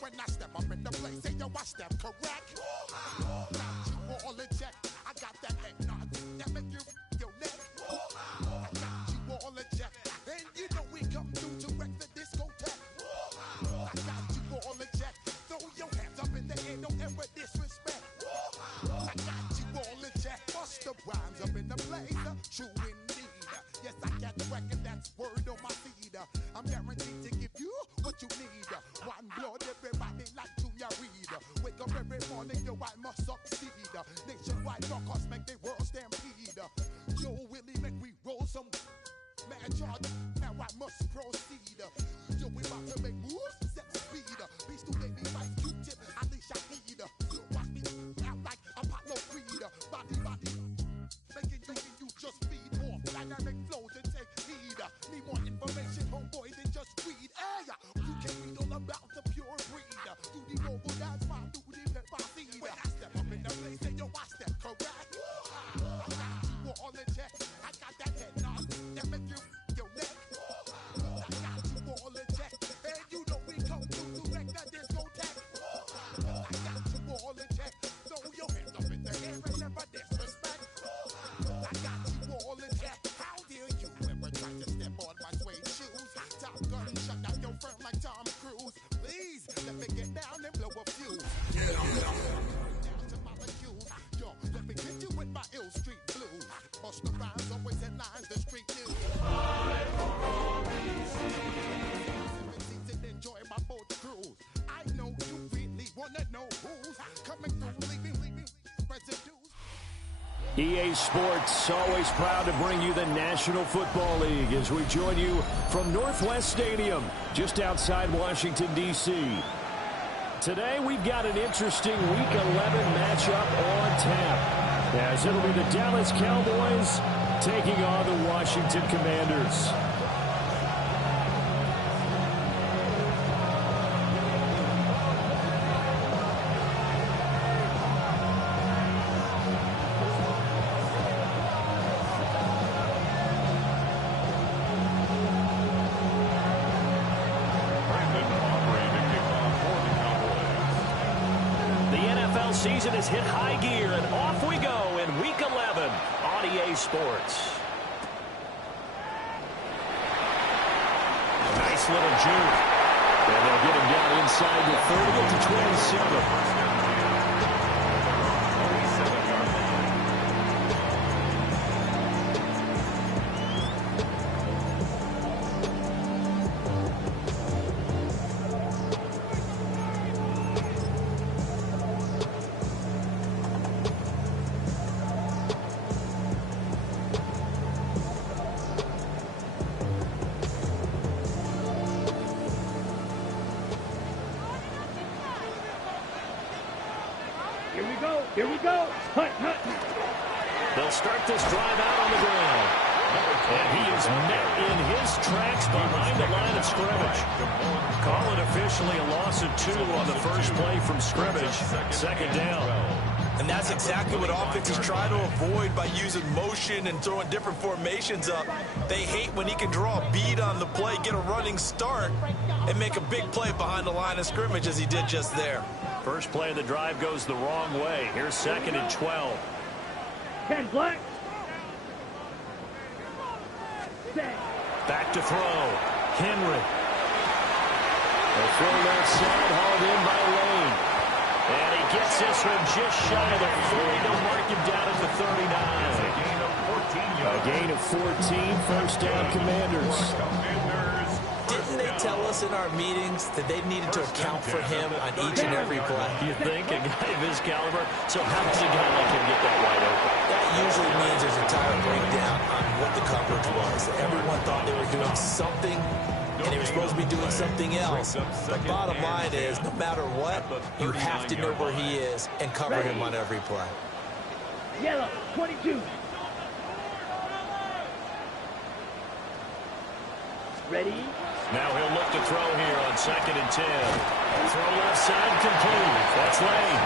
When I step up in the place, say yo, I step correct. Got you all in check. I got that head nod that make you your neck. I got you all in check, and you know we come through to wreck the discotheque. I got you all in check. Throw your hands up in the air, don't ever disrespect. I got you all in check. Bust the rhymes up in the place, true indeed. Yes, I got the record, that's word on my feed. I'm guaranteed to give you what you need. One blood, everybody like Junior Reed. Wake up every morning, yo, I must succeed. Nationwide rockers make the world stampede. Yo, Willie, make we roll some mad charge. Now I must proceed. Yo, we about to make moves, set speed. Beast to baby, like Q-tip, at least I need. Watch me out like Apollo Creed. Body, making you just feed off dynamic flows and take heed. Need more information, homeboy, than just read. Hey, you can read all about the pure breed. Do the mobile dance, my duty, pepper seed. When I step up in the place, say yo, I step correct. I got you all in check. I got that head nod that make you your neck. I got you all in check, and you know we come through to wreck the discotheque. I got you all in check. Throw your hands up in the air and never disrespect. I got you all in check. How dare you ever try to step on my suede shoes? Top Gun shut down your firm like Tom Cruise. Please let me get down and blow a fuse. Get on down to molecules. Yo, let me get you with my ill street blues. Bust the rhymes, always in lines, the street news. Enjoy my boat cruise. I know you really wanna know who's coming through, leaving residues. EA Sports, always proud to bring you the National Football League as we join you from Northwest Stadium, just outside Washington, D.C. Today, we've got an interesting Week 11 matchup on tap, as it'll be the Dallas Cowboys taking on the Washington Commanders. Season has hit high gear, and off we go in Week 11 on EA Sports. Nice little juke. And they'll get him down inside the 30 to 27. Here we go. Hunt. They'll start this drive out on the ground. And he is met in his tracks behind the line of scrimmage. Call it officially a loss of 2 on the first play from scrimmage. Second down. And that's exactly what offenses try to avoid by using motion and throwing different formations up. They hate when he can draw a bead on the play, get a running start, and make a big play behind the line of scrimmage as he did just there. First play of the drive goes the wrong way. Here's 2nd and 12. 10 black. Back to throw. Henry. They're thrown outside, hauled in by Lane. And he gets this one just shy of the 40 to mark him down at the 39. A gain of 14, first down Commanders. Didn't they tell us in our meetings that they needed to account for him on each and every play? You think a guy of his caliber? So how does a guy like him get that wide open? That usually means there's a tire breakdown on what the coverage was. Everyone thought they were doing something, and they were supposed to be doing something else. The bottom line is, no matter what, you have to know where he is and cover him on every play. Yellow, 22. Ready, Now he'll look to throw here on 2nd and 10. Throw left side complete. That's Lane.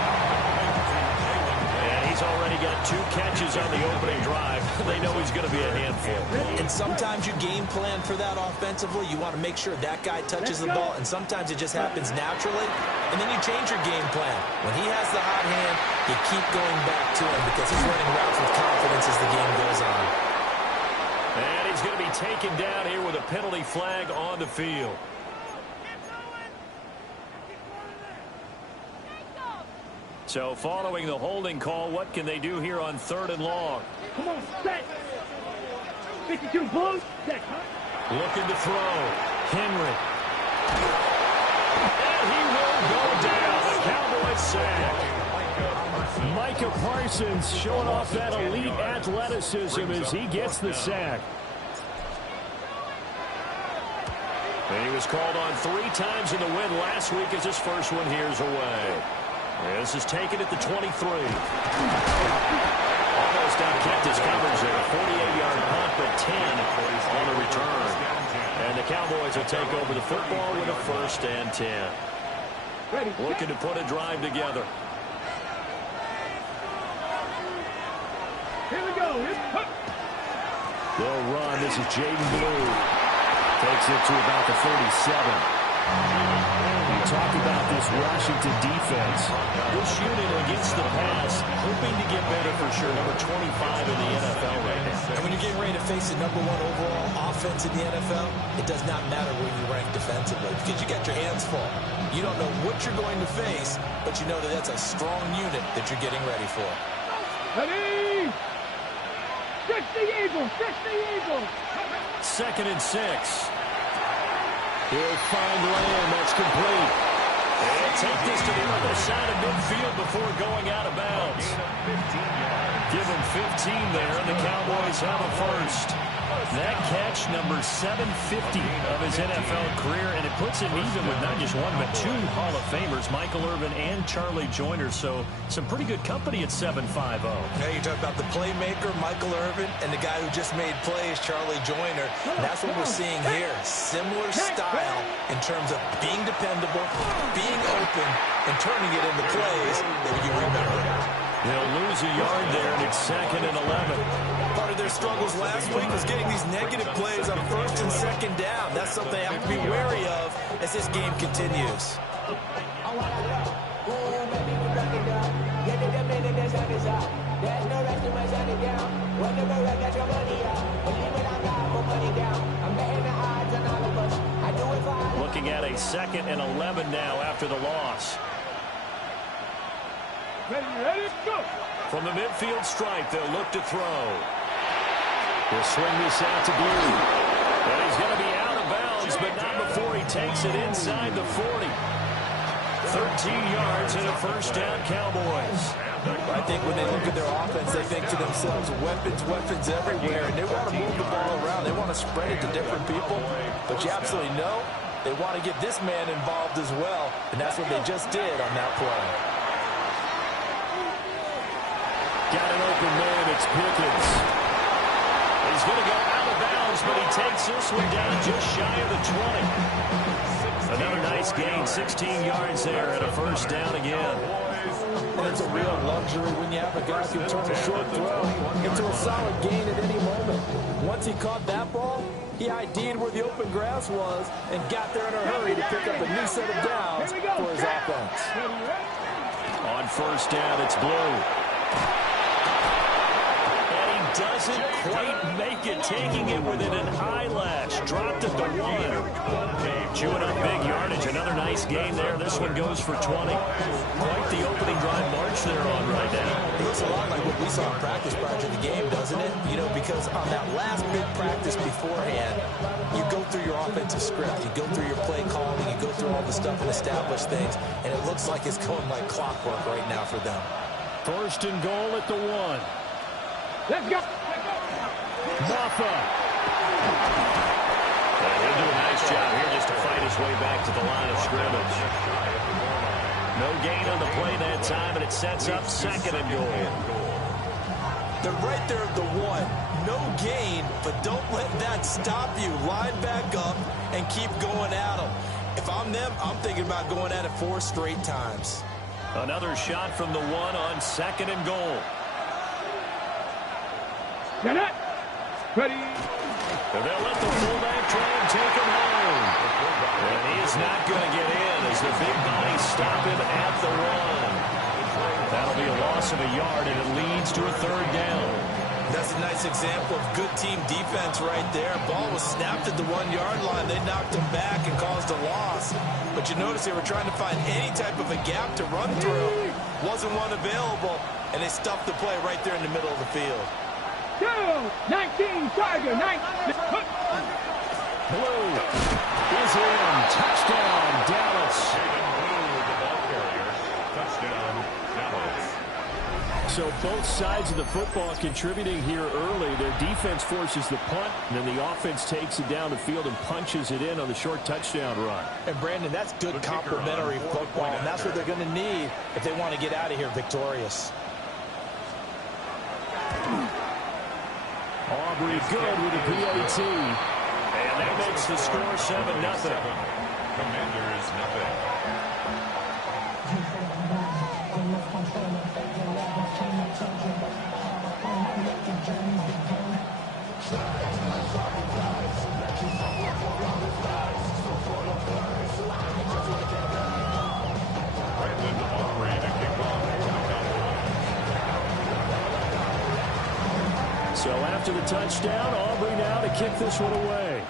And he's already got 2 catches on the opening drive. They know he's going to be a handful. And sometimes you game plan for that offensively. You want to make sure that guy touches the ball, and sometimes it just happens naturally, and then you change your game plan. When he has the hot hand, you keep going back to him because he's running routes with confidence as the game goes on. And he's going to be taken down here with a penalty flag on the field. So following the holding call, what can they do here on 3rd and long? Come on, set. 52 Blues. Set. Looking to throw. Henry. And he will go down. The Cowboys sack. Micah Parsons showing off that elite athleticism as he gets the sack. And he was called on 3 times in the win last week as his first one here's away. This is taken at the 23. Almost outkept his coverage there. A 48-yard punt, but 10 on the return. And the Cowboys will take over the football with a 1st and 10. Looking to put a drive together. Here we go. They'll run. This is Jaden Blue. Takes it to about the 37. We talked about this Washington defense. This unit against the pass, hoping to get better for sure. Number 25 in the NFL right now. And when you're getting ready to face the #1 overall offense in the NFL, it does not matter where you rank defensively because you got your hands full. You don't know what you're going to face, but you know that that's a strong unit that you're getting ready for. Ready? Stretch the Eagles. Stretch the Eagles. 2nd and 6. He'll find Lamb. That's complete. And take this to the other side of midfield before going out of bounds. Give him 15 there, and the Cowboys have a 1st. That catch, number 750 of his NFL career, and it puts him even with not just 1 but 2 Hall of Famers, Michael Irvin and Charlie Joyner. So some pretty good company at 7.50. Now you talk about the playmaker, Michael Irvin, and the guy who just made plays, Charlie Joyner. And that's what we're seeing here. Similar style in terms of being dependable, being open, and turning it into plays that you remember. They'll lose a yard there, and it's 2nd and 11. Part of their struggles last week was getting these negative plays on 1st and 2nd down. That's something they have to be wary of as this game continues. Looking at a 2nd and 11 now after the loss. Ready, go. From the midfield stripe, they'll look to throw. He'll swing this out to Blue. And he's going to be out of bounds, but not before he takes it inside the 40. 13 yards and a 1st down, Cowboys. I think when they look at their offense, they think to themselves, weapons everywhere, and they want to move the ball around. They want to spread it to different people, but you absolutely know they want to get this man involved as well, and that's what they just did on that play. Got an open man, it's Pickens. He's going to go out of bounds, but he takes this one down just shy of the 20. Another nice gain, 16 yards there, and a 1st down again. And it's a real luxury when you have a guy who can turn a short throw into a solid gain at any moment. Once he caught that ball, he ID'd where the open grass was and got there in a hurry to pick up a new set of downs for his offense. On 1st down, it's Blue. Doesn't quite make it, taking it within an eyelash. Dropped at the 1. Chewing up big yardage. Another nice gain there. This one goes for 20. Quite the opening drive march they're on right now. It looks a lot like what we saw in practice prior to the game, doesn't it? You know, because on that last big practice beforehand, you go through your offensive script. You go through your play calling. You go through all the stuff and establish things. And it looks like it's going like clockwork right now for them. 1st and goal at the 1. Let's go. Maffa. He'll do a nice job here just to fight his way back to the line of scrimmage. No gain on the play that time, and it sets up 2nd and goal. They're right there at the 1. No gain, but but don't let that stop you. Line back up and keep going at them. If I'm them, I'm thinking about going at it 4 straight times. Another shot from the 1 on 2nd and goal. Get it. Ready. And they'll let the fullback try and take him home. And he is not going to get in as the big body stop him at the 1. That'll be a loss of a yard, and it leads to a 3rd down. That's a nice example of good team defense right there. Ball was snapped at the 1-yard line. They knocked him back and caused a loss. But you notice they were trying to find any type of a gap to run through. Wasn't one available, and they stuffed the play right there in the middle of the field. 19 Tiger, 19. Blue is in. Touchdown, Dallas. So both sides of the football contributing here early. Their defense forces the punt, and then the offense takes it down the field and punches it in on the short touchdown run. And, Brandon, that's good complementary football, and that's what they're going to need if they want to get out of here victorious. Aubrey good with a PAT. And that makes the score 7-0. Commanders nothing. So after the touchdown, Aubrey now to kick this one away.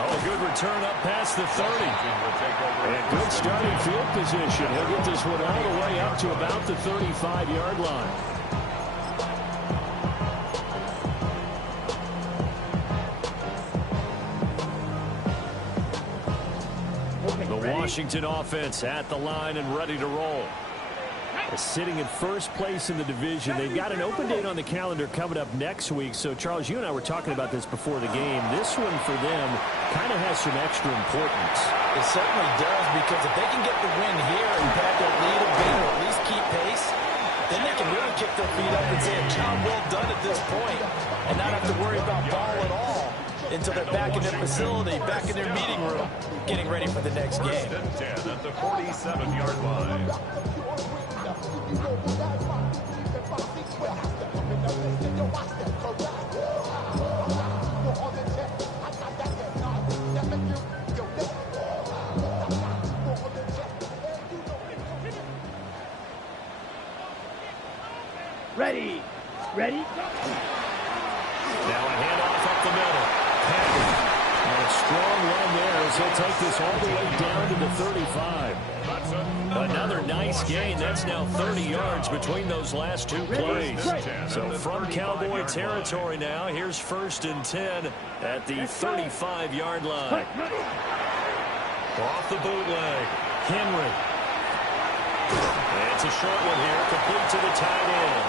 Oh, good return up past the 30. And good starting field position. He'll get this one all the way up to about the 35-yard line. The Washington offense at the line and ready to roll. Sitting in first place in the division. They've got an open date on the calendar coming up next week. So, Charles, you and I were talking about this before the game. This one for them kind of has some extra importance. It certainly does, because if they can get the win here and pad their lead a bit, or at least keep pace, then they can really kick their feet up and say a job well done at this point and not have to worry about ball at all until they're back in their facility, back in their meeting room, getting ready for the next game. 10 at the 47-yard line. Ready. Ready. Now a handoff up the middle. And a strong run there as he'll take this all the way down to the 35. Another nice gain. That's now 30 yards between those last two plays. So from Cowboy territory now, here's 1st and 10 at the 35-yard line. Off the bootleg. Henry. It's a short one here, complete to the tight end.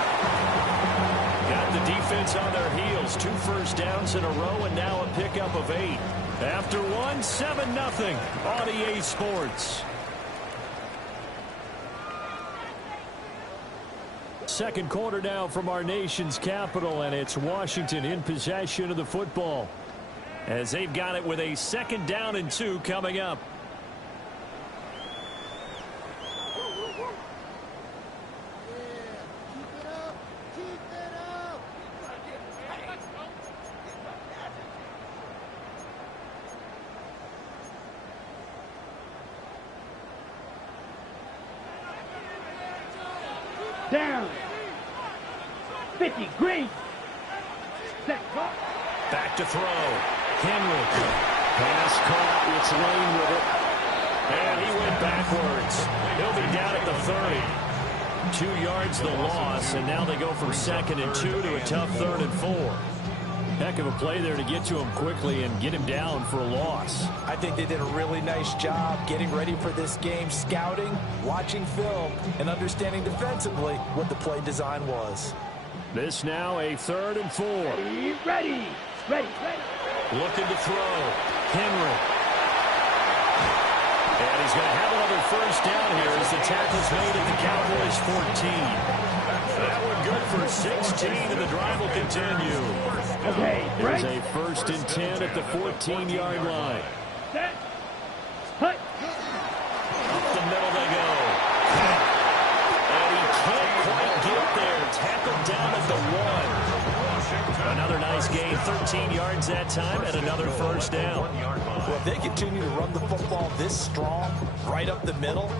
Got the defense on their heels. 2 first downs in a row, and now a pickup of 8. After one, 7-0 on EA Sports. Second quarter now from our nation's capital, and it's Washington in possession of the football as they've got it with a 2nd down and 2 coming up. Down. 50. Green. Set. Back to throw. Henry. Pass caught. It's Lane with it. And he went backwards. He'll be down at the 30. 2 yards the loss, and now they go from 2nd and 2 to a tough 3rd and 4. Heck of a play there to get to him quickly and get him down for a loss. I think they did a really nice job getting ready for this game, scouting, watching film, and understanding defensively what the play design was. This now a 3rd and 4. Ready. Ready. Looking to throw. Henry. And he's going to have another first down here as the tackle's made at the Cowboys 14. That one good for 16, and the drive will continue. Okay, There's right. a 1st and 10 at the 14-yard line. Set. Hut. Up the middle they go. And he can't quite get there. Tackled down at the 1. Another nice gain, 13 yards that time, and another first down. Well, if they continue to run the football this strong, right up the middle,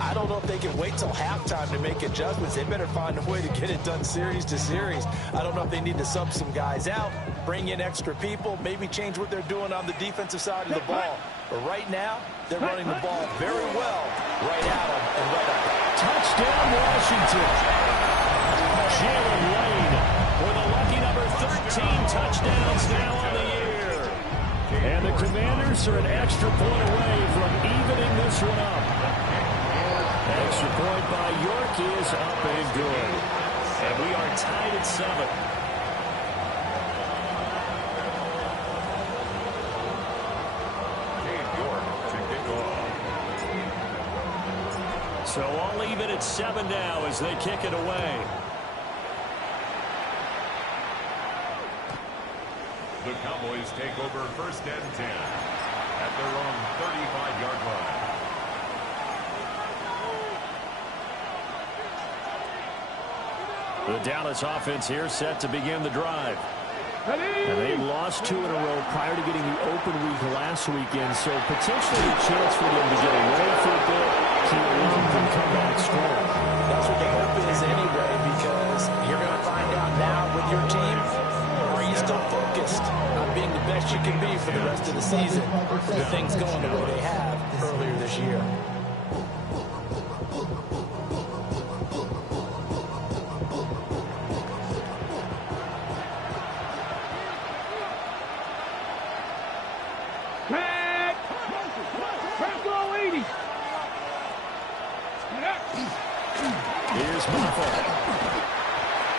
I don't know if they can wait till halftime to make adjustments. They better find a way to get it done series to series. I don't know if they need to sub some guys out, bring in extra people, maybe change what they're doing on the defensive side of the ball. But right now, they're running the ball very well right at them and right up. Touchdown, Washington. Jalen Lane with a lucky number 13 touchdowns now on the year. And the Commanders are an extra point away from evening this one up. Extra point by York is up and good. And we are tied at 7. So all even at 7 now as they kick it away. The Cowboys take over 1st and 10 at their own 35-yard line. The Dallas offense here set to begin the drive. And they lost 2 in a row prior to getting the open week last weekend, so potentially a chance for them to get away for a bit, keep them and come back strong. That's what the hope is anyway, because you're going to find out now with your team, are you still focused on being the best you can be for the rest of the season with things going the way they have earlier this year. Here's Muffa.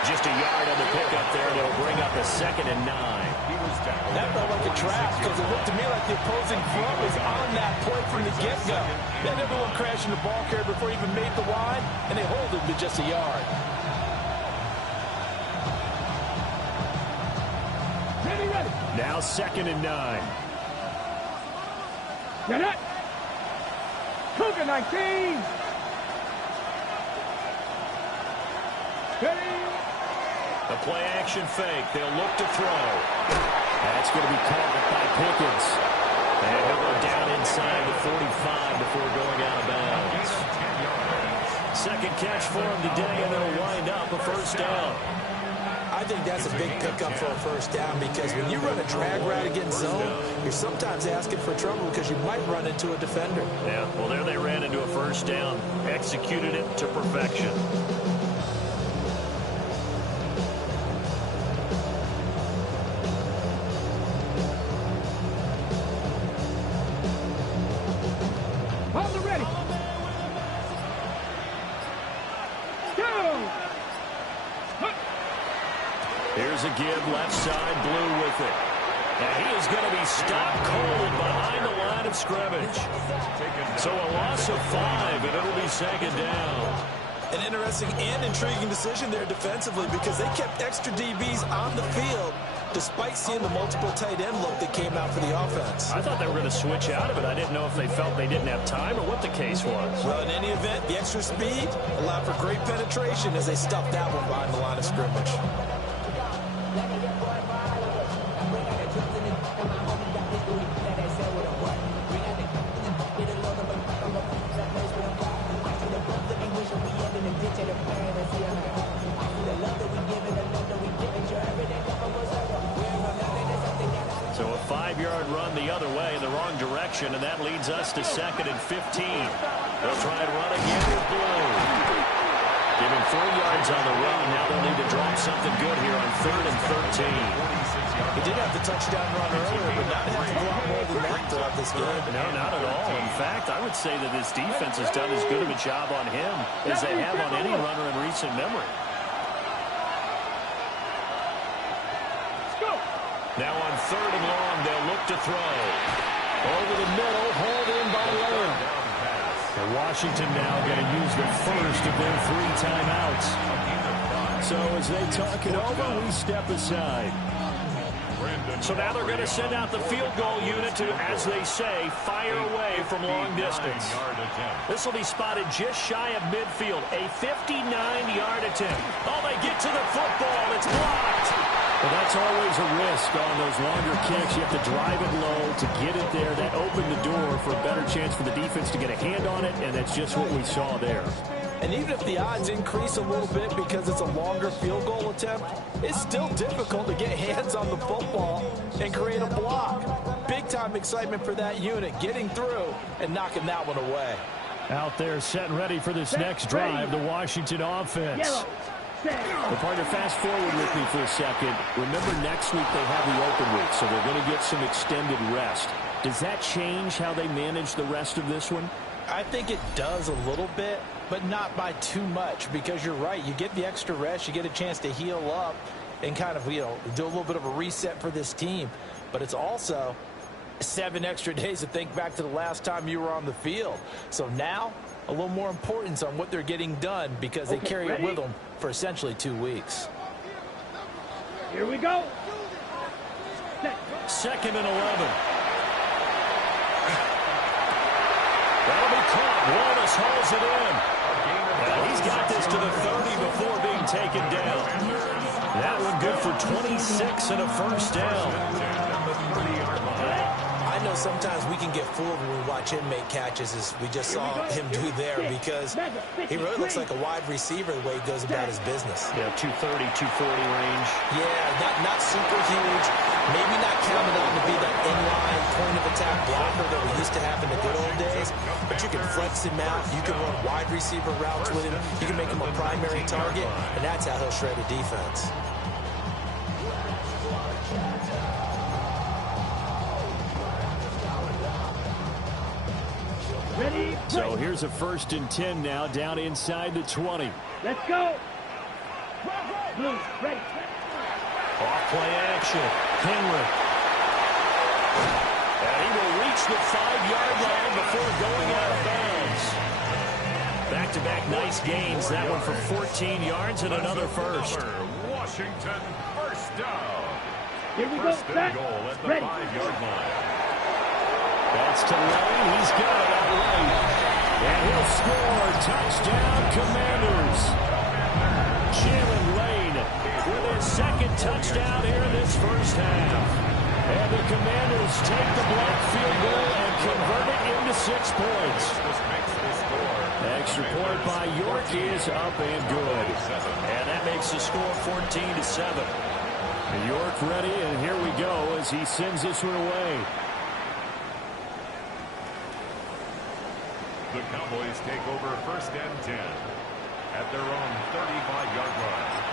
Just a yard on the pickup there. They'll bring up a 2nd and 9. That felt like a trap because it looked to me like the opposing front was on that play from the get-go. They had everyone crashing the ball carrier before he even made the wide, and they hold him to just a yard. Now 2nd and 9. Get it. Cougar 19. The play-action fake. They'll look to throw. That's going to be caught by Pickens. And he'll go down inside the 45 before going out of bounds. 2nd catch for him today, and it'll wind up a first down. I think that's a big pickup for a first down because when you run a drag route against zone, you're sometimes asking for trouble because you might run into a defender. Yeah, well, there they ran into a first down. Executed it to perfection. Here's a give, left side, Blue with it. And he is going to be stopped cold behind the line of scrimmage. So a loss of 5, and it'll be 2nd down. An interesting and intriguing decision there defensively because they kept extra DBs on the field despite seeing the multiple tight end look that came out for the offense. I thought they were going to switch out of it. I didn't know if they felt they didn't have time or what the case was. Well, in any event, the extra speed allowed for great penetration as they stuffed that one behind the line of scrimmage. So a 5-yard run the other way in the wrong direction, and that leads us to 2nd and 15. They'll try and run again with Blue. Give him 3 yards on the run. Now they'll need to drop something good here on 3rd and 13. He did have the touchdown run earlier, but not have to go out more than that throughout this game. No, not at all. In fact, I would say that this defense has done as good of a job on him as they have on any runner in recent memory. Now on 3rd and long, they'll look to throw. Over the middle, hauled in by Lamb. And Washington now going to use the first of their 3 timeouts. So as they talk it over, we step aside. So now they're going to send out the field goal unit to, as they say, fire away from long distance. This will be spotted just shy of midfield. A 59-yard attempt. Oh, they get to the football. It's blocked. Well, that's always a risk on those longer kicks. You have to drive it low to get it there. That opened the door for a better chance for the defense to get a hand on it, and that's just what we saw there. And even if the odds increase a little bit because it's a longer field goal attempt, it's still difficult to get hands on the football and create a block. Big-time excitement for that unit, getting through and knocking that one away. Out there set and ready for this next drive, the Washington offense. Well, partner, fast forward with me for a second. Remember, next week they have the open week, so they're going to get some extended rest. Does that change how they manage the rest of this one? I think it does a little bit, but not by too much, because you're right. You get the extra rest. You get a chance to heal up and kind of, do a little bit of a reset for this team. But it's also 7 extra days to think back to the last time you were on the field. So now a little more importance on what they're getting done because they carry it with them for essentially 2 weeks. Here we go. 2nd and 11. That'll be caught. Wallace hauls it in. And he's got this to the 30 before being taken down. That one good for 26 and a first down. I know sometimes we can get fooled when we watch him make catches, as we just saw him do there, because he really looks like a wide receiver the way he goes about his business. Yeah, 230, 240 range. Yeah, not super huge. Maybe not counted on to be that inline point of attack blocker that we used to have in the good old days, but you can flex him out. You can run wide receiver routes with him. You can make him a primary target, and that's how he'll shred a defense. Ready? So here's a 1st and 10 now, down inside the 20. Let's go. Blue, ready. Off play action. Henry. And he will reach the 5-yard line before going out of bounds. Back-to-back nice gains. That one for 14 yards and another first. Washington, first down. Here we go. First and goal at the 5-yard line. That's to Lane. He's got it out late. And he'll score. Touchdown, Commanders. Jalen Lane with his 2nd touchdown here in this first half. And the Commanders take the block field goal and convert it into 6 points. Extra point by York is up and good. And that makes the score 14-7. York ready, and here we go as he sends this one away. The Cowboys take over 1st and 10 at their own 35-yard line.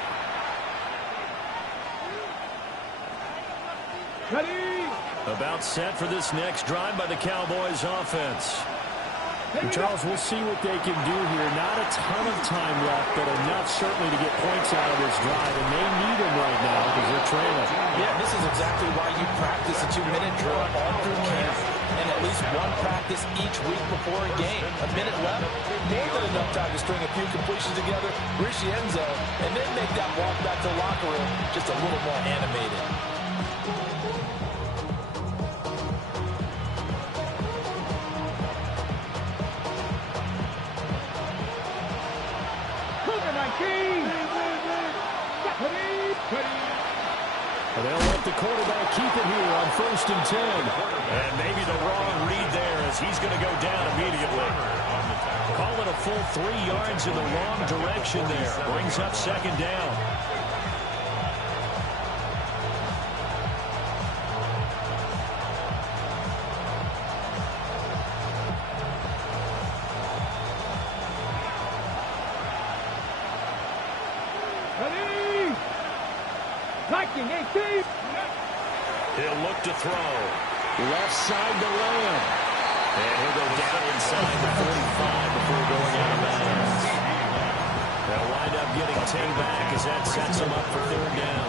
Ready. About set for this next drive by the Cowboys offense. And Charles, we'll see what they can do here. Not a ton of time left, but enough certainly to get points out of this drive, and they need them right now because they're trailing. Yeah, this is exactly why you practice a 2-minute drill all through camp and at least one practice each week before a game. A minute left, more than enough time to string a few completions together, reach the end zone, and then make that walk back to the locker room just a little more animated. They'll let the quarterback keep it here on 1st and 10. And maybe the wrong read there as he's going to go down immediately. Call it a full 3 yards in the wrong direction there. Brings up 2nd down. He'll look to throw. Left side to Lamb. And he'll go down inside the 45 before going out of bounds. They'll wind up getting 10 back as that sets them up for 3rd down.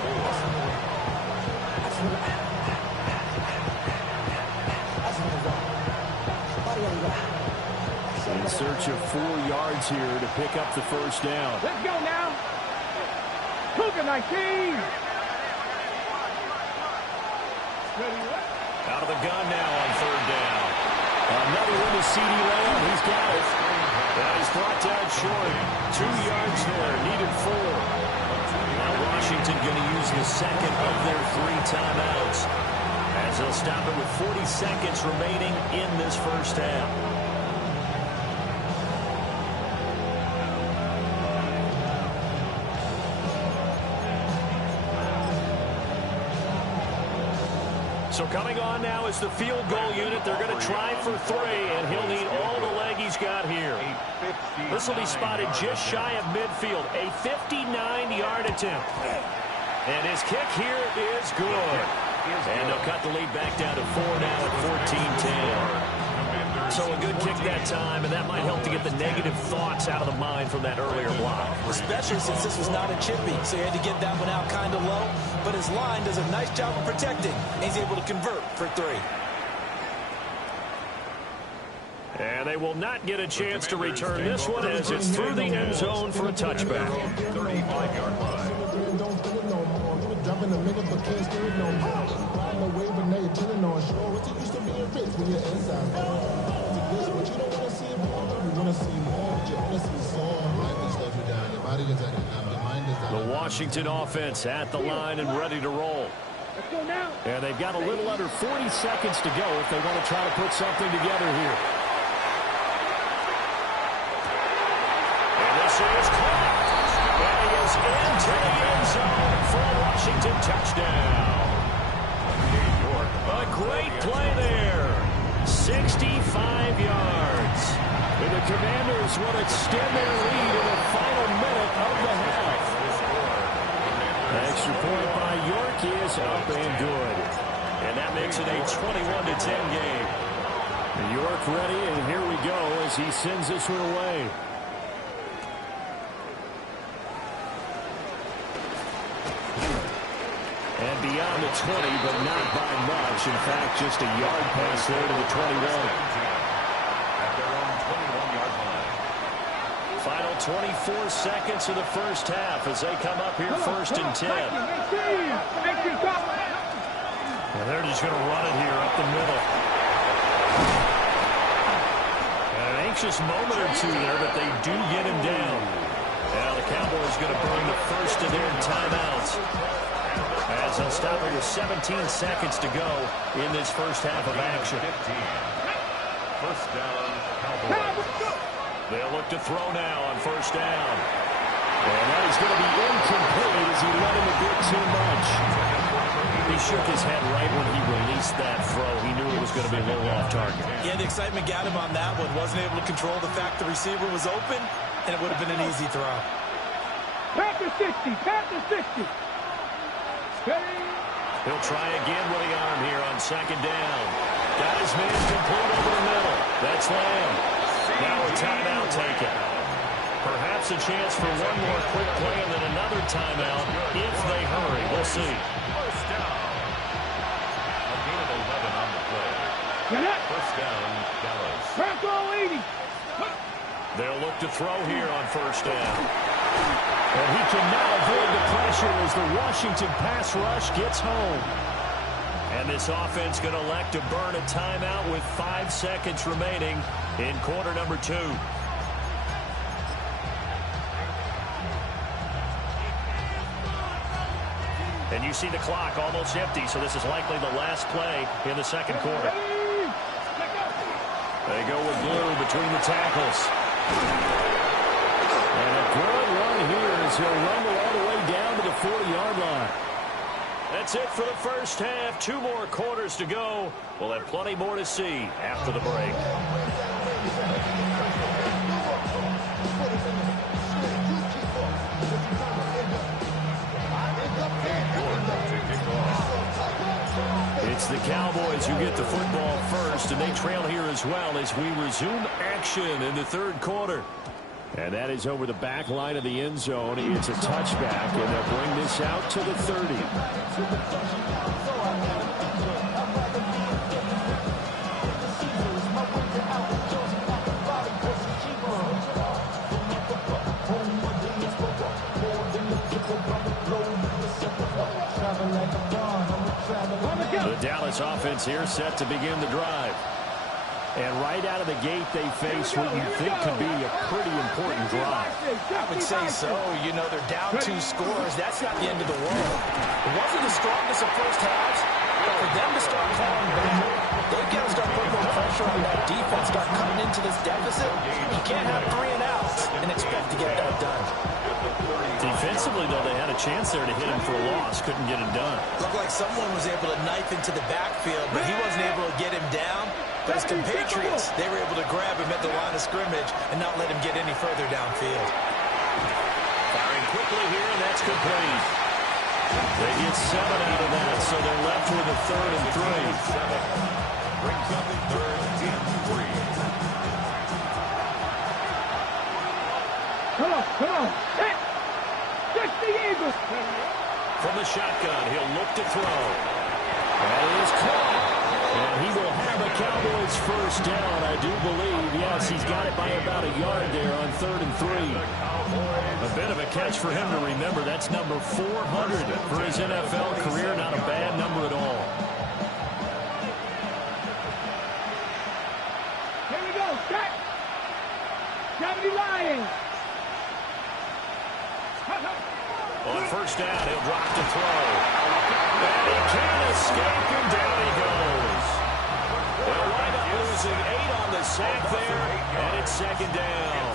search of 4 yards here to pick up the first down. Let's go now. Cougar 19. Out of the gun now on 3rd down. Another one to C.D. Lamb. He's got it. That is brought down short. 2 yards there. Needed 4. Now Washington going to use the second of their 3 timeouts, as they'll stop it with 40 seconds remaining in this first half. So coming on now is the field goal unit. They're going to try for 3, and he'll need all the leg he's got here. This will be spotted just shy of midfield. A 59-yard attempt. And his kick here is good. And they'll cut the lead back down to 4 now at 14-10. So a good kick that time, and that might help to get the negative thoughts out of the mind from that earlier block. Especially since this was not a chippy, so he had to get that one out kind of low. But his line does a nice job of protecting, and he's able to convert for 3. And they will not get a chance to return this one as it's through the end zone for a touchback. 35-yard line. The Washington offense at the line and ready to roll. Let's go now. And they've got a little under 40 seconds to go if they want to try to put something together here. And this is caught. And he is into the end zone for a Washington touchdown. A great play there. 65 yards. And the Commanders will extend their lead in the final minute of the half. Extra point by York is up and good. And that makes it a 21-10 game. York ready, and here we go as he sends this one away. And beyond the 20, but not by much. In fact, just a yard pass there to the 21. At their own 21-yard line. Final 24 seconds of the first half as they come up here 1st and 10. And they're just going to run it here up the middle. And an anxious moment or two there, but they do get him down. Now the Cowboys going to burn the first of their timeouts, as they'll stop it with 17 seconds to go in this first half of action. 15. First down, Cowboys. They'll look to throw now on 1st down. And that is going to be incomplete as he let him a bit too much. He shook his head right when he released that throw. He knew it was going to be a little off target. Yeah, the excitement got him on that one. Wasn't able to control the fact the receiver was open, and it would have been an easy throw. Panther 60, Panther 60. He'll try again with the arm here on 2nd down. Got his man complete over the middle. That's Lamb. Now a timeout taken. Perhaps a chance for one more quick play and then another timeout if they hurry. We'll see. First down. A gain of 11 on the play. First down, Dallas. They'll look to throw here on 1st down. And he cannot avoid the pressure as the Washington pass rush gets home. And this offense going to elect to burn a timeout with 5 seconds remaining in quarter number 2. And you see the clock almost empty, so this is likely the last play in the 2nd quarter. They go with blue between the tackles. And a good run here as he'll rumble all the way down to the 40-yard line. That's it for the first half. 2 more quarters to go. We'll have plenty more to see after the break. It's the Cowboys who get the football first, and they trail here as well as we resume action in the 3rd quarter. And that is over the back line of the end zone. It's a touchback, and they'll bring this out to the 30. The Dallas offense here set to begin the drive. And right out of the gate, they face what you think could be a pretty important drive. I would say so. You know, they're down 2 scores. That's not the end of the world. It wasn't the strongest of first halves, but for them to start clawing back, they've got to start putting more pressure on that defense, start cutting into this deficit. You can't have 3 and outs and expect to get that done. Defensively, though, they had a chance there to hit him for a loss. Couldn't get it done. Looked like someone was able to knife into the backfield, but he wasn't able to get him down. But his compatriots, they were able to grab him at the line of scrimmage and not let him get any further downfield. Firing quickly here, and that's complete. They get 7 out of that, so they're left with a 3rd and 3. Brings up 3rd and 3. Come on. Hit. Just the Eagles. From the shotgun, he'll look to throw. That is caught. And he will have a Cowboys first down, I do believe. Yes, he's got it by about a yard there on 3rd and 3. A bit of a catch for him to remember. That's number 400 for his NFL career. Not a bad number at all. Here we go. Set. 70 Lions. On first down, he'll drop to throw. And he can't escape, and down he goes. They'll wind up losing 8 on the sack there, and it's 2nd down.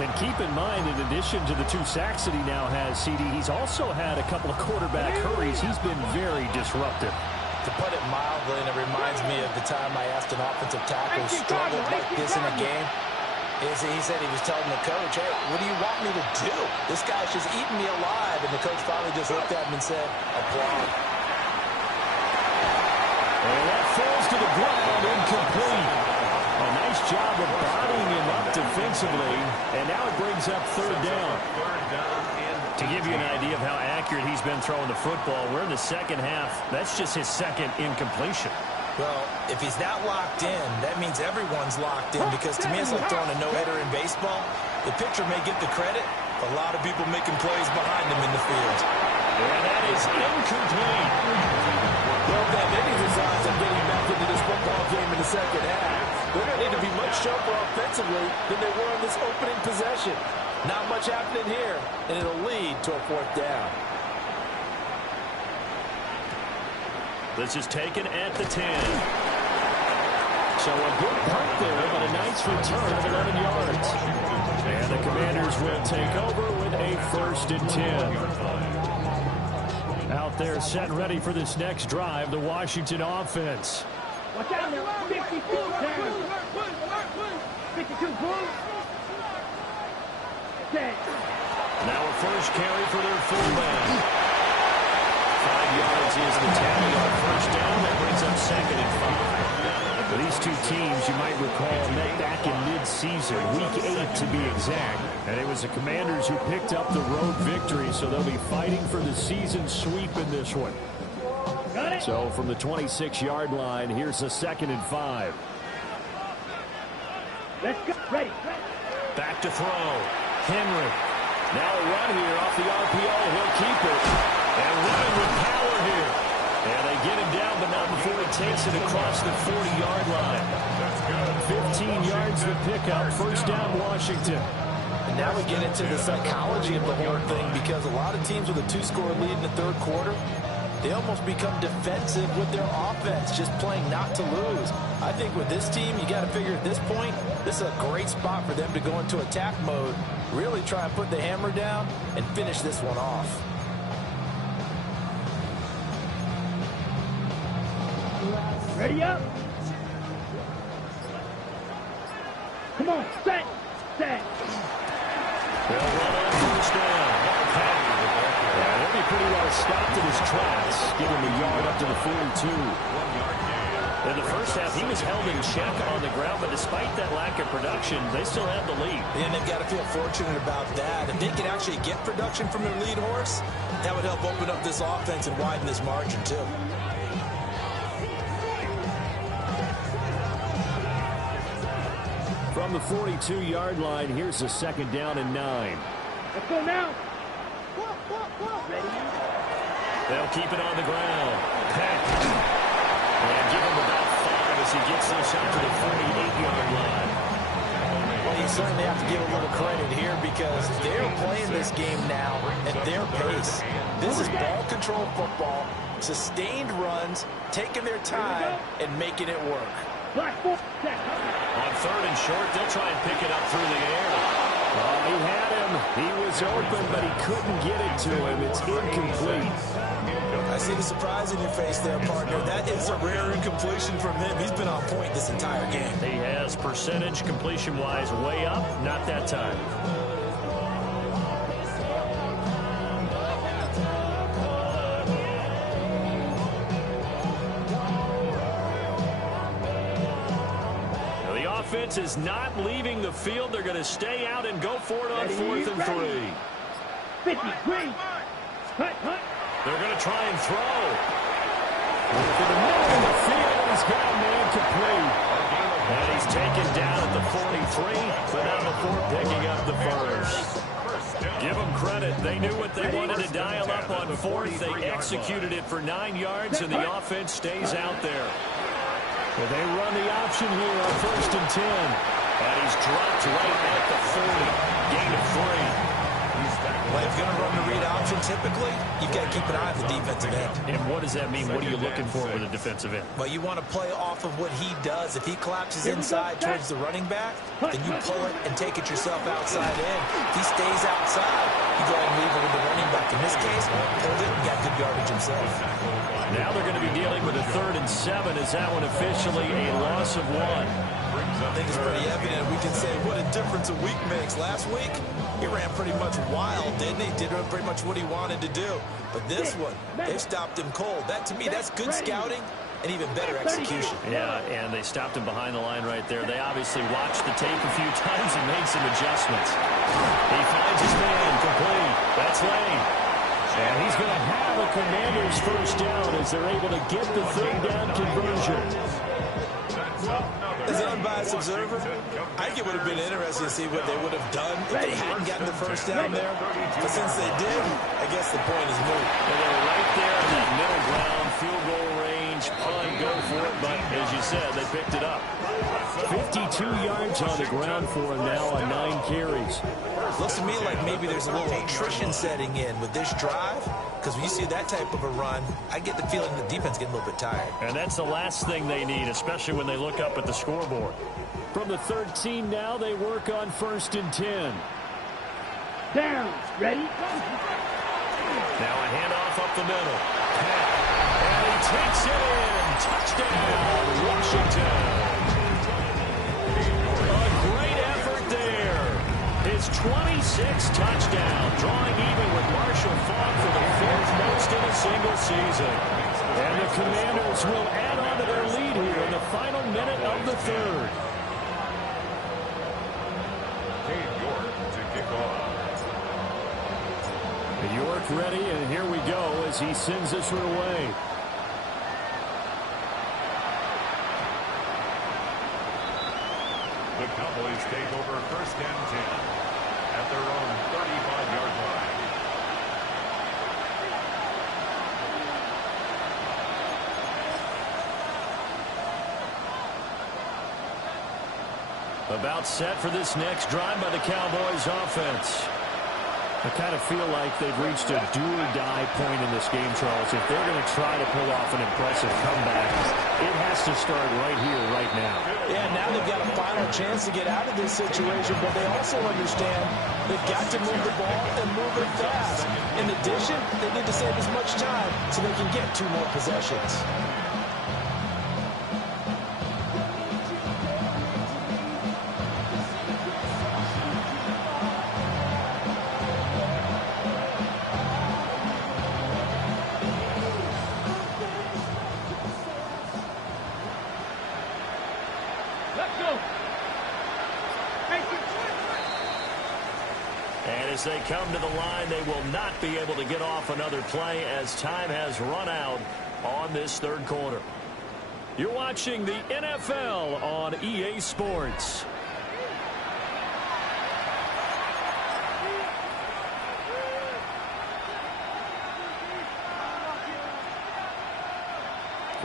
And keep in mind, in addition to the 2 sacks that he now has, CD, he's also had a couple of quarterback hurries. He's been very disruptive. To put it mildly, and it reminds me of the time I asked an offensive tackle struggled like this in a game. He said he was telling the coach, hey, what do you want me to do? This guy's just eating me alive. And the coach finally just looked at him and said, applaud. And that falls to the ground, incomplete. A nice job of bodying him up defensively. And now it brings up 3rd down. To give you an idea of how accurate he's been throwing the football, we're in the second half. That's just his 2nd incompletion. Well, if he's not locked in, that means everyone's locked in, because to me it's like throwing a no-hitter in baseball. The pitcher may get the credit, a lot of people making plays behind him in the field. And that is incomplete. Well, they have any designs on getting back into this football game in the second half. They're going to need to be much sharper offensively than they were in this opening possession. Not much happening here, and it'll lead to a 4th down. This is taken at the 10. So a good punt there, but a nice return of 11 yards. And the Commanders will take over with a 1st and 10. Out there set ready for this next drive, the Washington offense. Watch out now. 52 down. 52 Bulls. Now a first carry for their fullback. 5 yards is the tally on first down. That brings up 2nd and 5. For these 2 teams, you might recall, met back in mid-season, week 8 to be exact. And it was the Commanders who picked up the road victory, so they'll be fighting for the season sweep in this one. So from the 26-yard line, here's the 2nd and 5. Let's go. Ready. Back to throw. Henry. Now a run here off the RPO. He'll keep it. And running with power here. And they get him down, but not before he takes it across the 40-yard line. 15 yards to pick up. First down, Washington. And now we get into the psychology of the whole thing, because a lot of teams with a 2-score lead in the 3rd quarter, they almost become defensive with their offense, just playing not to lose. I think with this team, you got to figure at this point, this is a great spot for them to go into attack mode, really try and put the hammer down and finish this one off. Ready up. Come on. Set. They'll run on first down. Yeah, he'll be pretty well stopped in his tracks. Give him a yard up to the 42. 1 yard gain. In the first half, he was held in check on the ground, but despite that lack of production, they still had the lead. And they've got to feel fortunate about that. If they can actually get production from their lead horse, that would help open up this offense and widen this margin, too. From the 42-yard line, here's the 2nd down and 9. Let's go now. Ready. They'll keep it on the ground. Peck. And give him about 5 as he gets this out to the 48-yard line. Well, you certainly have to give a little credit here because they're playing this game now at their pace. This is ball control football, sustained runs, taking their time, and making it work. On 3rd and short, they'll try and pick it up through the air. Oh, he had him. He was open, but he couldn't get it to him. It's incomplete. I see the surprise in your face there, partner. That is a rare incompletion from him. He's been on point this entire game. He has percentage completion-wise way up. Not that time. Offense is not leaving the field. They're going to stay out and go for it on 4th and 3. 53. They're going to try and throw. To the middle of the field, he's got a man complete. And he's taken down at the 43, but not before picking up the first. Give them credit. They knew what they wanted to dial up on 4th. They executed it for 9 yards, and the offense stays out there. Well, they run the option here on 1st and 10. And he's dropped right at the 40. Gain of 3. Well, if you're going to run the read option, typically, you've got to keep an eye on the defensive end. And what does that mean? What are you looking for with a defensive end? Well, you want to play off of what he does. If he collapses inside towards the running back, then you pull it and take it yourself outside in. If he stays outside, you go ahead and leave it with the running back. In this case, pulled it and got good yardage himself. Now they're going to be dealing with a 3rd and 7. Is that one officially a loss of 1? I think it's pretty evident. We can say what a difference a week makes. Last week, he ran pretty much wild, didn't he? Did pretty much what he wanted to do. But this one, they've stopped him cold. That, to me, that's good scouting and even better execution. Yeah, and they stopped him behind the line right there. They obviously watched the tape a few times and made some adjustments. He finds his man complete. That's Lane. And he's going to have a Commanders first down as they're able to get the 3rd down conversion. As an unbiased observer, I think it would have been interesting to see what they would have done if they hadn't gotten the first down there. But since they did, I guess the point is moot. And they're right there in that middle ground, field goal range, punt, go for it. But as you said, they picked it up. 52 yards on the ground for him now on 9 carries. Looks to me like maybe there's a little attrition setting in with this drive. Because when you see that type of a run, I get the feeling the defense getting a little bit tired. And that's the last thing they need, especially when they look up at the scoreboard. From the 13 now, they work on 1st and 10. Down. Ready? Now a handoff up the middle. And he takes it in. Touchdown, Washington. A great effort there. His 26th touchdown, drawing even with Marshall Faulk for the 5th most in a single season. And the Commanders will add on to their lead here in the final minute of the 3rd. York ready, and here we go as he sends this one away. The Cowboys take over 1st and 10 at their own 35-yard line. About set for this next drive by the Cowboys offense. I kind of feel like they've reached a do-or-die point in this game, Charles. If they're going to try to pull off an impressive comeback, it has to start right here, right now. Yeah, now they've got a final chance to get out of this situation, but they also understand they've got to move the ball and move it fast. In addition, they need to save as much time so they can get 2 more possessions. And as they come to the line, they will not be able to get off another play as time has run out on this 3rd quarter. You're watching the NFL on EA Sports.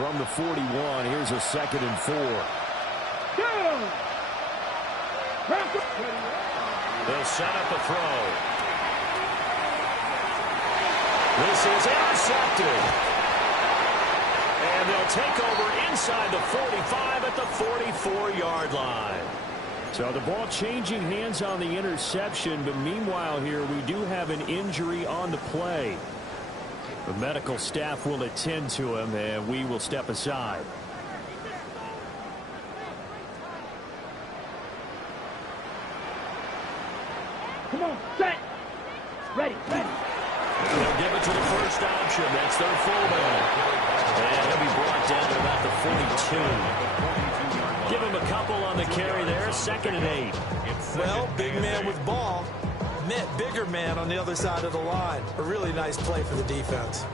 from the 41. Here's a 2nd and 4. They'll set up a throw. This is intercepted. And they'll take over inside the 45 at the 44-yard line. So the ball changing hands on the interception, but meanwhile here we do have an injury on the play. The medical staff will attend to him, and we will step aside. Come on, set. Ready. They'll give it to the first option. That's their fullback. And he'll be brought down to about the 42. Give him a couple on the carry there. 2nd and 8. Well, big man with ball met bigger man on the other side of the line. A really nice play for the defense.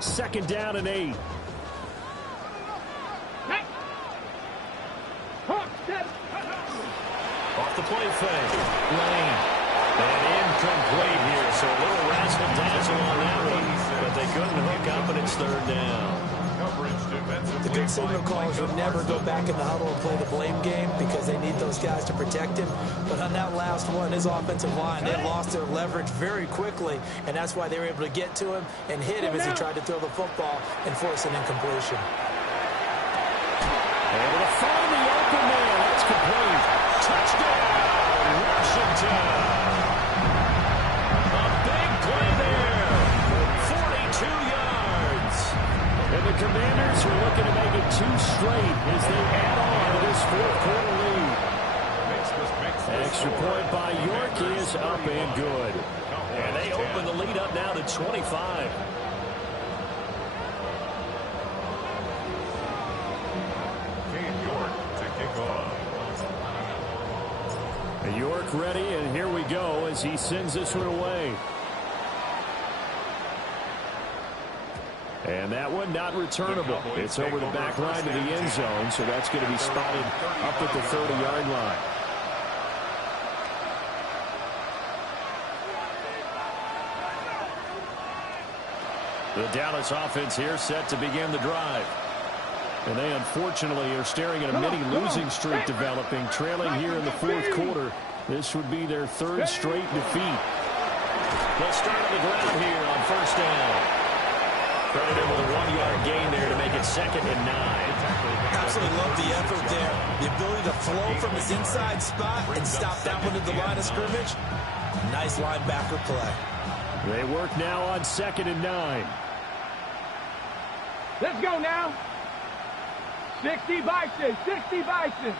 Second down and 8. Off the play fake. Lane. And incomplete here. So a little razzle-dazzle on that one. But they couldn't hook up, and it's 3rd down. The good signal callers would never go back in the huddle and play the blame game because they need those guys to protect him. But on that last one, his offensive line, they lost their leverage very quickly, and that's why they were able to get to him and hit him as he tried to throw the football and force an incompletion. Able to find the open man. That's complete. Touchdown, Washington. A big play there. 42 yards. And the Commanders are looking to make it 2 straight as they add on to this 4th quarter lead. Extra point by York is up and good. And they open the lead up now to 25. York ready, and here we go as he sends this one away. And that one not returnable. It's over the back line to the end zone, so that's going to be spotted up at the 30-yard line. The Dallas offense here set to begin the drive. And they unfortunately are staring at a mini losing streak developing, trailing here in the 4th quarter. This would be their 3rd straight defeat. They'll start on the ground here on 1st down. Credited with a 1-yard gain there to make it 2nd and 9. Absolutely love the effort there. The ability to flow from his inside spot and stop that one at the line of scrimmage. Nice linebacker play. They work now on 2nd and 9. Let's go now. 60 Bison, 60 Bison.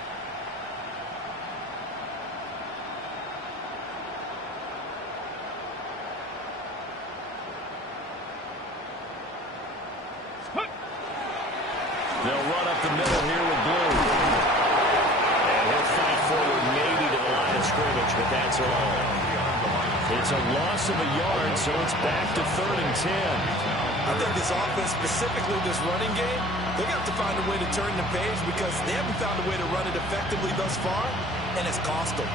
They'll run up the middle here with Blue. And he'll fight forward maybe to the line of scrimmage, but that's all. It's a loss of a yard, so it's back to 3rd and 10. I think this offense, specifically this running game, they're going to have to find a way to turn the page because they haven't found a way to run it effectively thus far, and it's cost them.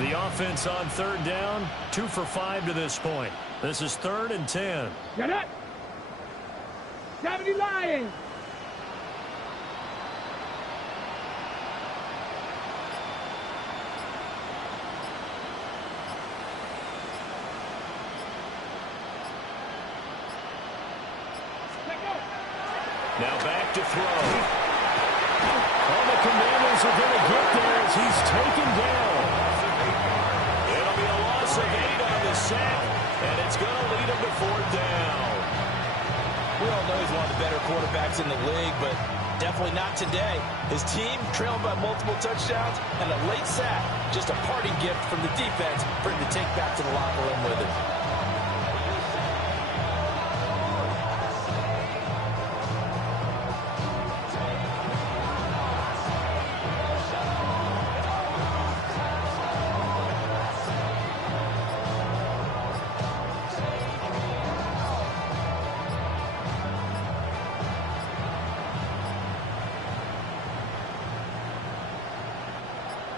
The offense on 3rd down, 2 for 5 to this point. This is 3rd and 10. Get it. 70 Lions. Now back to throw. All the Commanders are going to get there as he's taken down. It'll be a loss of 8 on the sack, and it's going to lead him to 4th down. We all know he's one of the better quarterbacks in the league, but definitely not today. His team trailed by multiple touchdowns, and a late sack, just a parting gift from the defense for him to take back to the locker room with him.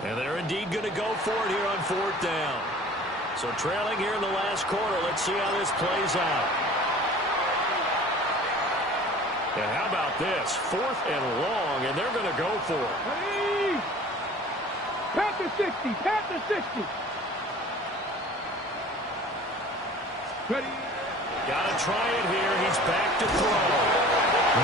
And they're indeed going to go for it here on 4th down. So trailing here in the last quarter. Let's see how this plays out. And how about this? 4th and long, and they're going to go for it. Ready? Pat the 60. Pat the 60. Ready? Got to try it here. He's back to throw.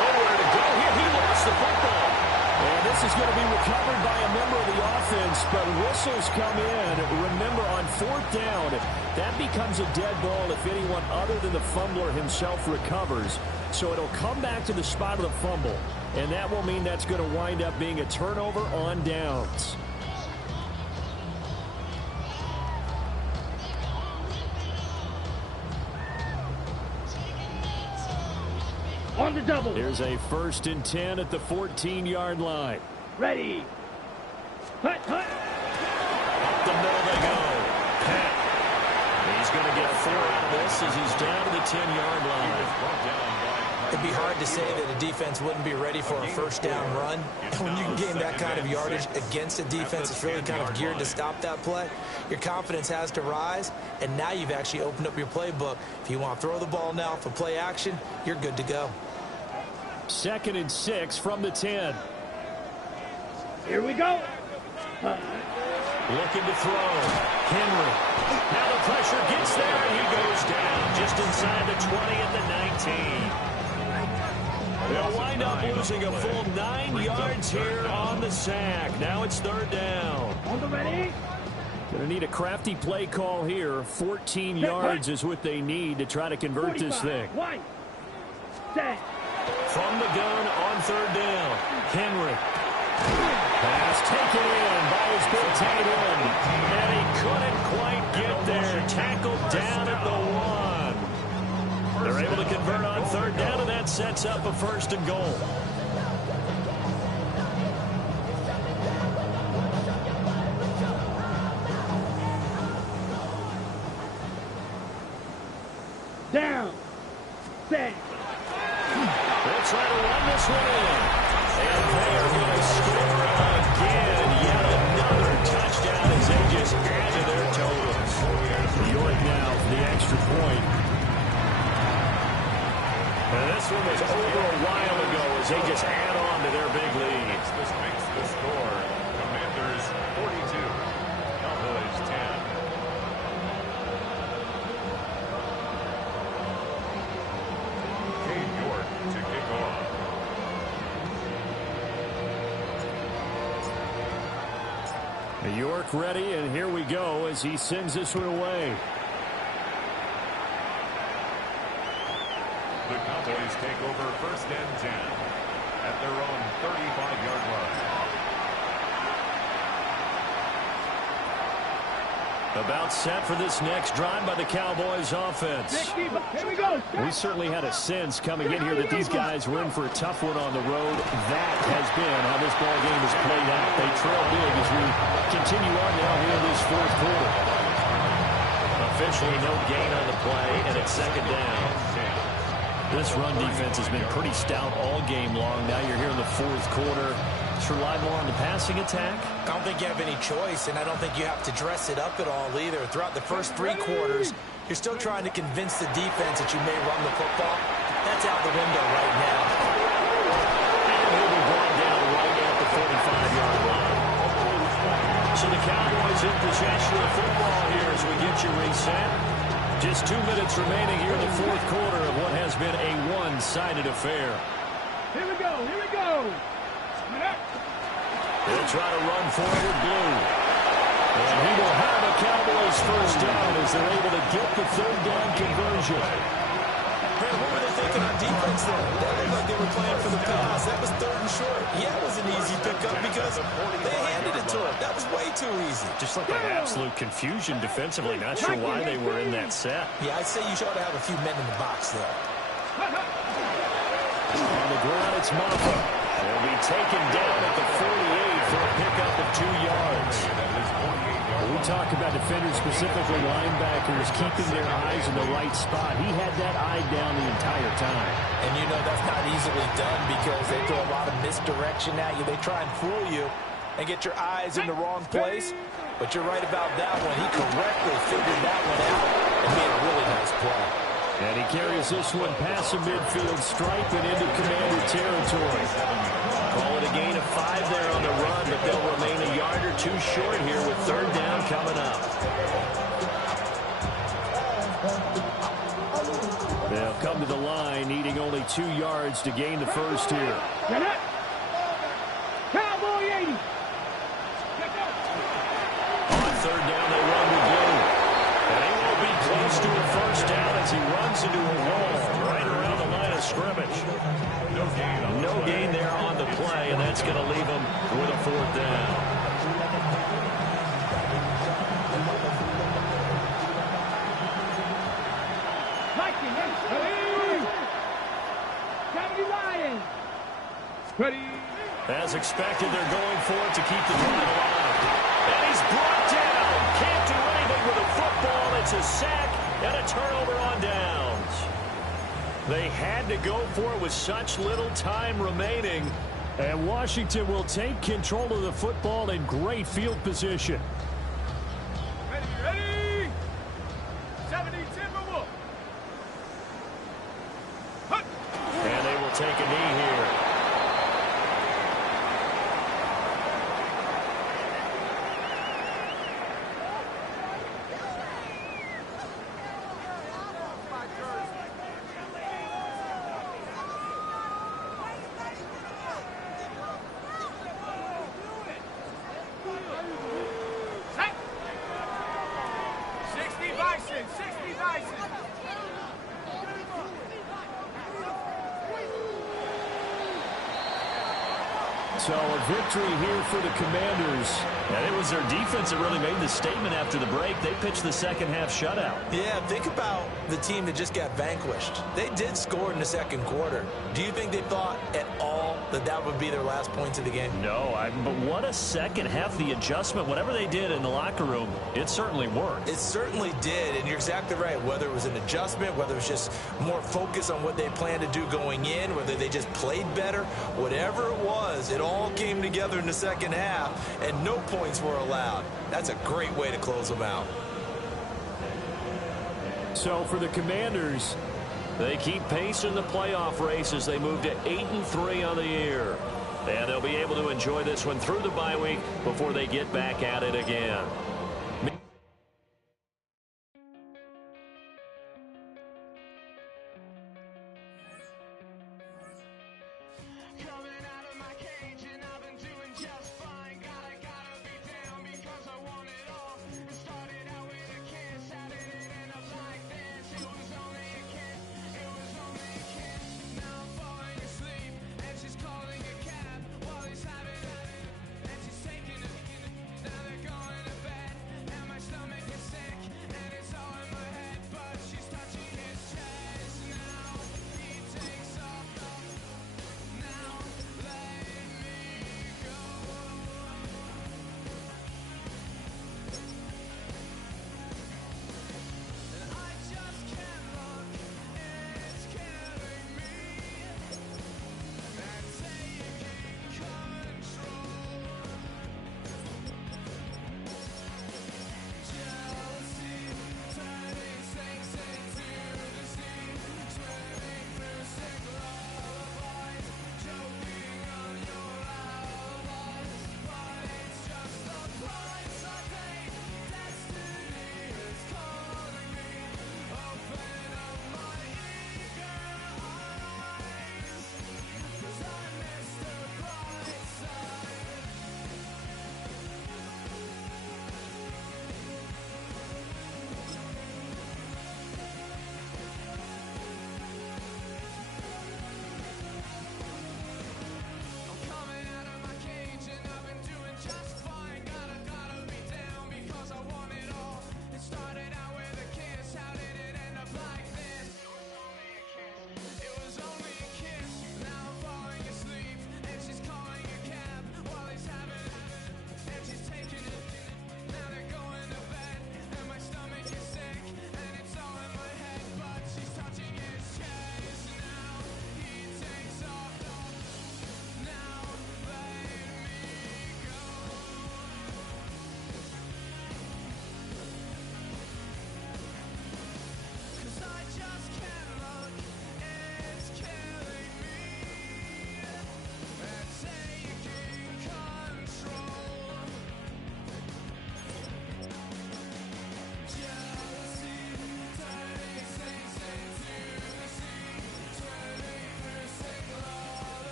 Nowhere to go here. He lost the football. And this is going to be recovered by a member of the offense, but whistles come in. Remember, on 4th down, that becomes a dead ball if anyone other than the fumbler himself recovers. So it'll come back to the spot of the fumble, and that will mean that's going to wind up being a turnover on downs. On the double. Here's a 1st and 10 at the 14-yard line. Ready. Hut, hut. Up the middle they go. Pat. He's going to get 4 out of this as he's down to the 10-yard line. It'd be hard to say that a defense wouldn't be ready for a 1st down run. And when you can gain that kind of yardage against a defense that's really kind of geared to stop that play, your confidence has to rise, and now you've actually opened up your playbook. If you want to throw the ball now for play action, you're good to go. 2nd and 6 from the 10. Here we go. Looking to throw. Henry. Now the pressure gets there, and he goes down just inside the 20 at the 19. They'll wind up losing a full 9 yards here on the sack. Now it's 3rd down. On the ready. Going to need a crafty play call here. 14 yards is what they need to try to convert this thing. One. Set. From the gun on 3rd down. Henry. Pass taken in by his big tight end. And he couldn't quite get there. Tackled down at the 1. They're able to convert on 3rd down, and that sets up a 1st and goal. Down. Set. They'll try to run this one in. And they're going to score again. Yet another touchdown as they just add to their totals. York now for the extra point. And this one was over a while ago as they just add on to their big lead. This makes the score Commanders 42, Cowboys 10. York to kick off. York ready, and here we go as he sends this one away. The Cowboys take over 1st and 10 at their own 35-yard line. About set for this next drive by the Cowboys offense. Here we go. We certainly had a sense coming in here that these guys were in for a tough one on the road. That has been how this ball game has played out. They trail big as we continue on now here in this 4th quarter. Officially no gain on the play, and it's 2nd down. This run defense has been pretty stout all game long. Now you're here in the 4th quarter. Just rely more on the passing attack. I don't think you have any choice, and I don't think you have to dress it up at all either. Throughout the first 3 quarters, you're still trying to convince the defense that you may run the football. That's out the window right now. And he'll be brought down right at the 45-yard line. So the Cowboys in possession of the football here as we get you reset. Just 2 minutes remaining here in the 4th quarter of what has been a one-sided affair. Here we go. Here we go. They'll try to run forward with Blue. And he will have a Cowboys 1st down as they're able to get the 3rd down conversion. Man, what were they thinking on defense there? That looked like they were playing for the pass. That was 3rd and short. Yeah, it was an easy pickup because they handed it to him. That was way too easy. Just looked like absolute confusion defensively. Not sure why they were in that set. Yeah, I'd say you should have a few men in the box there. On the ground, it's Maffa. They'll be taken down at the 48 for a pickup of 2 yards. We talk about defenders, specifically linebackers, keeping their eyes in the right spot. He had that eye down the entire time. And you know that's not easily done because they throw a lot of misdirection at you. They try and fool you. and get your eyes in the wrong place. But you're right about that one. He correctly figured that one out and made a really nice play. And he carries this one past the midfield stripe and into Commander territory. Call it a gain of 5 there on the run, but they'll remain a yard or two short here with third down coming up. They'll come to the line, needing only 2 yards to gain the first here. Cowboy 80. On third down, they run with Blue. And he won't be close to a first down as he runs into a wall right around the line of scrimmage. No gain there on the play, and that's going to leave him with a fourth down. Ready. As expected, they're going for it to keep the drive alive. And he's brought down. Can't do anything with a football. It's a sack and a turnover on downs. They had to go for it with such little time remaining. And Washington will take control of the football in great field position. Ready. 70 Timberwolf. And they will take a knee here. So a victory here for the Commanders. And it was their defense that really made the statement after the break. They pitched the second half shutout. Yeah, think about the team that just got vanquished. They did score in the second quarter. Do you think they thought at all that that would be their last points of the game? No, but what a second half. The adjustment, whatever they did in the locker room, it certainly worked. It certainly did, and you're exactly right. Whether it was an adjustment, whether it was just more focus on what they planned to do going in, whether they just played better, whatever it was, it all came together in the second half, and no points were allowed. That's a great way to close them out. So for the Commanders, they keep pace in the playoff race as they move to 8-3 on the year. And they'll be able to enjoy this one through the bye week before they get back at it again.